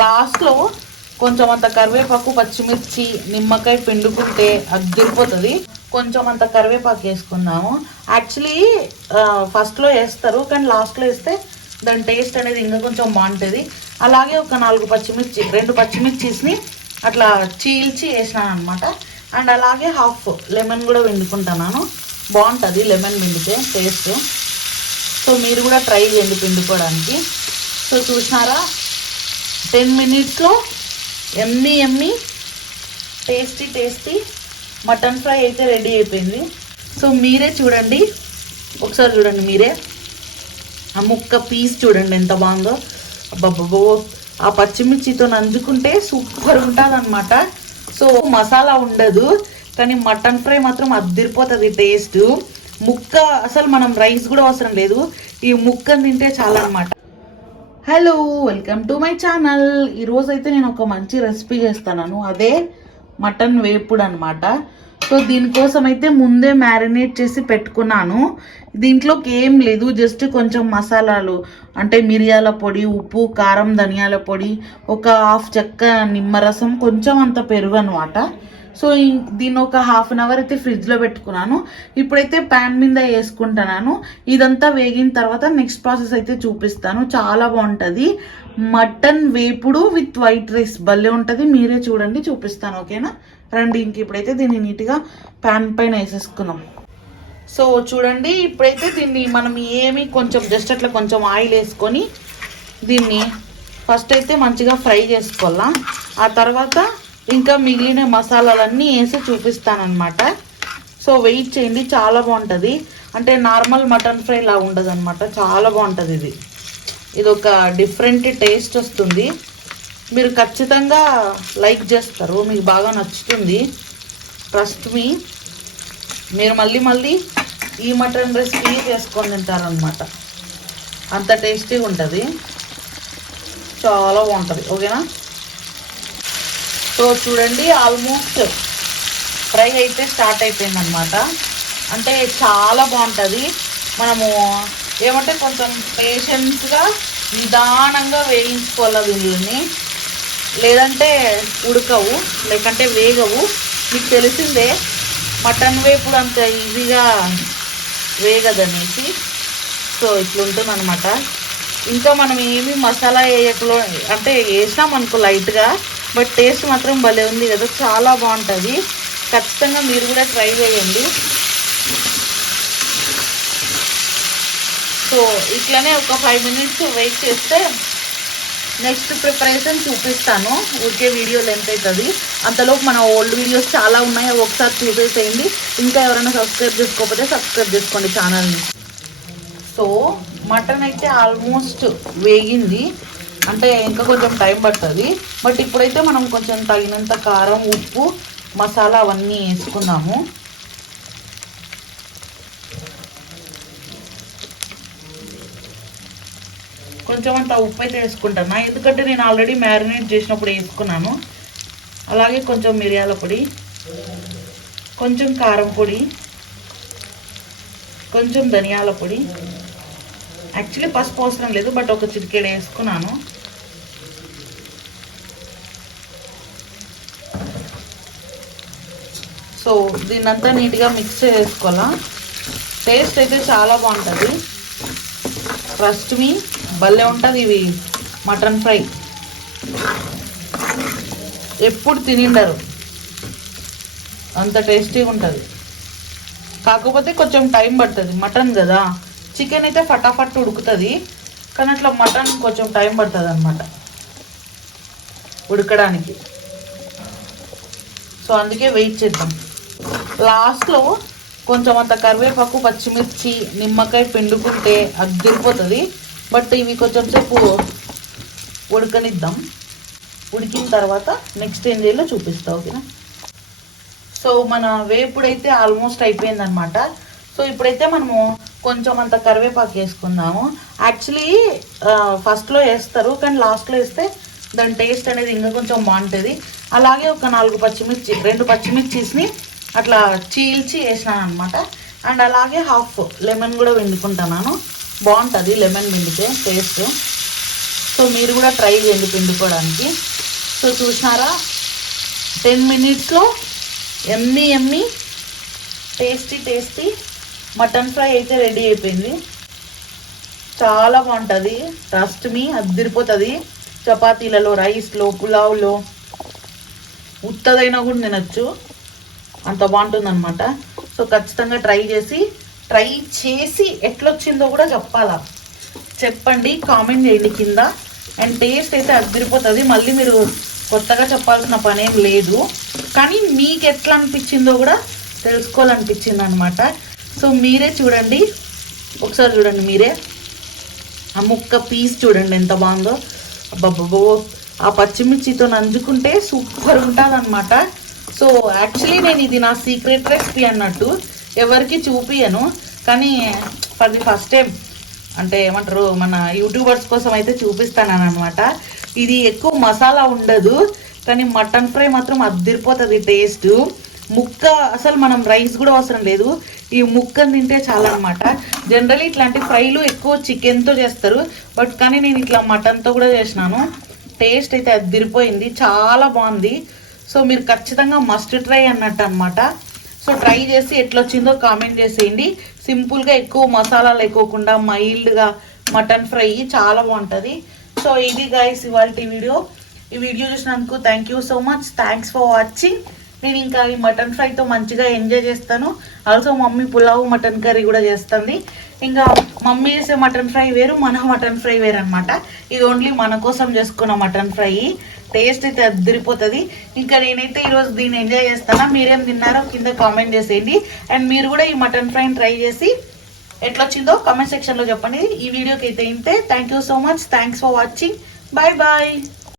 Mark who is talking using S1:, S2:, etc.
S1: లాస్ట్లో కొంచెం అంత కరివేపాకు పచ్చిమిర్చి నిమ్మకాయ పిండుకుంటే అద్దరిపోతుంది కొంచెం అంత కరివేపాకు వేసుకుందాము. యాక్చువల్లీ ఫస్ట్లో వేస్తారు కానీ లాస్ట్లో వేస్తే దాని టేస్ట్ అనేది ఇంకా కొంచెం బాగుంటుంది. అలాగే ఒక నాలుగు పచ్చిమిర్చి రెండు పచ్చిమిర్చిస్ని అట్లా చీల్చి వేసినాను అనమాట అండ్ అలాగే హాఫ్ లెమన్ కూడా పిండుకుంటున్నాను. బాగుంటుంది లెమన్ పిండితే టేస్ట్ సో మీరు కూడా ట్రై చేయండి పిండుకోవడానికి. సో చూసినారా? టెన్ మినిట్స్లో yummy yummy tasty tasty mutton fry అయితే రెడీ అయిపోయింది. సో మీరే చూడండి. ఒకసారి చూడండి మీరే. ఆ ముక్క పీస్ చూడండి ఎంత బాగుందో. అబ్బబ్బో ఆ పచ్చిమిర్చితో నంజుకుంటే సూపర్ ఉంటుంది అనమాట సో మసాలా ఉండదు కానీ మటన్ ఫ్రై మాత్రం అద్దరిపోతుంది టేస్ట్. ముక్క అసలు మనం రైస్ కూడా అవసరం లేదు. ఈ ముక్కను తింటే చాలా అనమాట hello welcome to my channel ఈరోజు అయితే నేను ఒక మంచి రెసిపీ చేస్తాను అదే మటన్ వేపుడు అనమాట సో దీనికోసం అయితే ముందే మ్యారినేట్ చేసి పెట్టుకున్నాను. దీంట్లోకి ఏం లేదు జస్ట్ కొంచెం మసాలాలు. అంటే మిరియాల పొడి ఉప్పు కారం ధనియాల పొడి ఒక హాఫ్ చెక్క నిమ్మరసం కొంచెం అంత పెరుగు అనమాట సో ఇం- దీన్ని ఒక హాఫ్ అన్ అవర్ అయితే ఫ్రిడ్జ్లో పెట్టుకున్నాను. ఇప్పుడైతే ప్యాన్ మీద వేసుకుంటున్నాను. ఇదంతా వేగిన తర్వాత నెక్స్ట్ ప్రాసెస్ అయితే చూపిస్తాను. చాలా బాగుంటుంది. మటన్ వేపుడు విత్ వైట్ రైస్ భలే ఉంటుంది. మీరే చూడండి చూపిస్తాను ఓకేనా రండి ఇంక ఇప్పుడైతే దీన్ని నీట్గా ప్యాన్ పైన వేసేసుకున్నాం సో చూడండి ఇప్పుడైతే దీన్ని మనం ఏమి కొంచెం జస్ట్ అట్లా కొంచెం ఆయిల్ వేసుకొని దీన్ని ఫస్ట్ అయితే మంచిగా ఫ్రై చేసుకోవాలా. ఆ తర్వాత ఇంకా మిగిలిన మసాలాలన్నీ వేసి చూపిస్తానమాట సో వెయిట్ చేయండి చాలా బాగుంటుంది. అంటే నార్మల్ మటన్ ఫ్రై లా ఉండదు అనమాట చాలా బాగుంటుంది ఇది. ఇది ఒక డిఫరెంట్ టేస్ట్ వస్తుంది. మీరు ఖచ్చితంగా లైక్ చేస్తారు. మీకు బాగా నచ్చుతుంది. Trust me. మీరు మళ్ళీ మళ్ళీ ఈ మటన్ రెసిపీ చేసుకొని తింటారనమాట అంత టేస్టీగా ఉంటుంది చాలా బాగుంటుంది. ఓకేనా? సో చూడండి ఆల్మోస్ట్ ఫ్రై అయితే స్టార్ట్ అయిపోయింది అనమాట అంటే చాలా బాగుంటుంది. మనము ఏమంటే కొంచెం పేషెన్స్గా నిదానంగా వేయించుకోవాలి వీళ్ళని. లేదంటే ఉడకవు లేకంటే వేగవు. మీకు తెలిసిందే మటన్ వేపుడు అంత ఈజీగా వేగదనేసి. సో ఇట్లుంటుందనమాట ఇంకా మనం ఏమి మసాలా వేయకలో అంటే వేసినాం అనుకో లైట్గా బట్ టేస్ట్ మాత్రం భలే ఉంది. కదా చాలా బాగుంటుంది. ఖచ్చితంగా మీరు కూడా ట్రై చేయండి. సో ఇట్లనే ఒక ఫైవ్ మినిట్స్ వెయిట్ చేస్తే నెక్స్ట్ ప్రిపరేషన్ చూపిస్తాను. ఊరికే వీడియో లెంత్ అవుతుంది అంతలోపు మన ఓల్డ్ వీడియోస్ చాలా ఉన్నాయి. ఒకసారి చూసేసేయండి. ఇంకా ఎవరైనా సబ్స్క్రైబ్ చేసుకోకపోతే సబ్స్క్రైబ్ చేసుకోండి ఛానల్ని సో మటన్ అయితే ఆల్మోస్ట్ వేగింది. అంటే ఇంకా కొంచెం టైం పడుతుంది. బట్ ఇప్పుడైతే మనం కొంచెం తగినంత కారం ఉప్పు మసాలా అవన్నీ వేసుకుందాము కొంచెం అంత ఉప్పు అయితే వేసుకుంటాను? ఎందుకంటే నేను ఆల్రెడీ మ్యారినేట్ చేసినప్పుడు వేసుకున్నాను. అలాగే కొంచెం మిరియాల పొడి కొంచెం కారం పొడి కొంచెం ధనియాల పొడి యాక్చువల్లీ పసుపు అవసరం లేదు బట్ ఒక చిటికెడు వేసుకున్నాను. సో దీన్నంతా నీట్గా మిక్స్ చేసుకోవాలా? టేస్ట్ అయితే చాలా బాగుంటుంది. ట్రస్ట్ మీ భలే ఉంటుంది ఇవి మటన్ ఫ్రై. ఎప్పుడు తినిండరు. అంత టేస్టీగా ఉంటుంది. కాకపోతే కొంచెం టైం పడుతుంది. మటన్ కదా. చికెన్ అయితే ఫటాఫట్ ఉడుకుతుంది. కానీ అట్లా మటన్ కొంచెం టైం పడుతుంది అనమాట ఉడకడానికి. సో అందుకే వెయిట్ చేద్దాం. లాస్ట్లో కొంచెం అంత కరివేపాకు పచ్చిమిర్చి నిమ్మకాయ పిండుకుంటే అద్దరిపోతుంది బట్ ఇవి కొంచెం సేపు ఉడకనిద్దాం. ఉడికిన తర్వాత నెక్స్ట్ ఏం చేయాలో చూపిస్తా ఓకేనా? సో మన వేపుడైతే ఆల్మోస్ట్ అయిపోయిందనమాట సో ఇప్పుడైతే మనము కొంచెం అంత కరివేపాకు వేసుకుందాము. యాక్చువల్లీ ఫస్ట్లో వేస్తారు కానీ లాస్ట్లో వేస్తే దాని టేస్ట్ అనేది ఇంకా కొంచెం బాగుంటుంది. అలాగే ఒక నాలుగు పచ్చిమిర్చి రెండు పచ్చిమిర్చిస్ని అట్లా చీల్చి వేసినాను అనమాట అండ్ అలాగే హాఫ్ లెమన్ కూడా పిండుకుంటున్నాను బాగుంటుంది లెమన్ పిండితే టేస్ట్ సో మీరు కూడా ట్రై చేయండి పిండుకోవడానికి. సో చూసినారా? టెన్ మినిట్స్లో yummy yummy tasty tasty mutton fry అయితే రెడీ అయిపోయింది. చాలా బాగుంటుంది. ట్రస్ట్ మీ అదిరిపోతుంది చపాతీలలో రైస్లో పులావ్లో ఉత్తదైనా కూడా తినచ్చు. అంత బాగుంటుంది అనమాట సో ఖచ్చితంగా ట్రై చేసి ట్రై చేసి ఎట్లొచ్చిందో కూడా చెప్పాలా. చెప్పండి కామెంట్ చేయండి కింద. అండ్ టేస్ట్ అయితే అదిరిపోతుంది మళ్ళీ మీరు కొత్తగా చెప్పాల్సిన పని ఏం లేదు. కానీ మీకు ఎట్లా అనిపించిందో కూడా తెలుసుకోవాలనిపించింది అనమాట సో మీరే చూడండి. ఒకసారి చూడండి మీరే. ఆ ముక్క పీస్ చూడండి ఎంత బాగుందో. అబ్బబ్బో ఆ పచ్చిమిర్చితో నంజుకుంటే సూపర్ ఉంటుంది అనమాట సో యాక్చువల్లీ నేను ఇది నా సీక్రెట్ రెసిపీ అన్నట్టు ఎవరికి చూపియను. కానీ అది ఫస్ట్ టైం అంటే ఏమంటారు మన యూట్యూబర్స్ కోసం అయితే చూపిస్తాను అనమాట ఇది ఎక్కువ మసాలా ఉండదు కానీ మటన్ ఫ్రై మాత్రం అద్దరిపోతుంది టేస్ట్. ముక్క అసలు మనం రైస్ కూడా అవసరం లేదు. ఈ ముక్కను తింటే చాలా అనమాట జనరల్లీ ఇట్లాంటి ఫ్రైలు ఎక్కువ చికెన్తో చేస్తారు. బట్ కానీ నేను ఇట్లా మటన్తో కూడా చేసినాను. టేస్ట్ అయితే అదిరిపోయింది. చాలా బాగుంది. సో మీరు ఖచ్చితంగా మస్ట్ ట్రై అన్నట్టు అనమాట సో ట్రై చేసి ఎట్లొచ్చిందో కామెంట్ చేసేయండి. సింపుల్గా ఎక్కువ మసాలాలు లేకోకుండా మైల్డ్గా మటన్ ఫ్రై చాలా బాగుంటుంది. సో ఇది గైస్ ఇవాళ వీడియో. ఈ వీడియో చూసినందుకు thank you so much thanks for watching నేను ఇంకా ఈ మటన్ ఫ్రైతో మంచిగా ఎంజాయ్ చేస్తాను. Also mummy pulao mutton curry కూడా చేస్తుంది. ఇంకా మమ్మీ చేసే మటన్ ఫ్రై వేరు మన మటన్ ఫ్రై వేరు అనమాట ఇది ఓన్లీ మన కోసం చేసుకున్న మటన్ ఫ్రై. టేస్ట్ అయితే అద్దరిపోతుంది. ఇంకా నేనైతే ఈరోజు దీన్ని ఎంజాయ్ చేస్తానా? మీరేం తిన్నారో కింద కామెంట్ చేసేయండి. అండ్ మీరు కూడా ఈ మటన్ ఫ్రైని ట్రై చేసి ఎట్లొచ్చిందో కామెంట్ సెక్షన్లో చెప్పండి. ఈ వీడియోకి అయితే ఇంతే. Thank you so much thanks for watching bye bye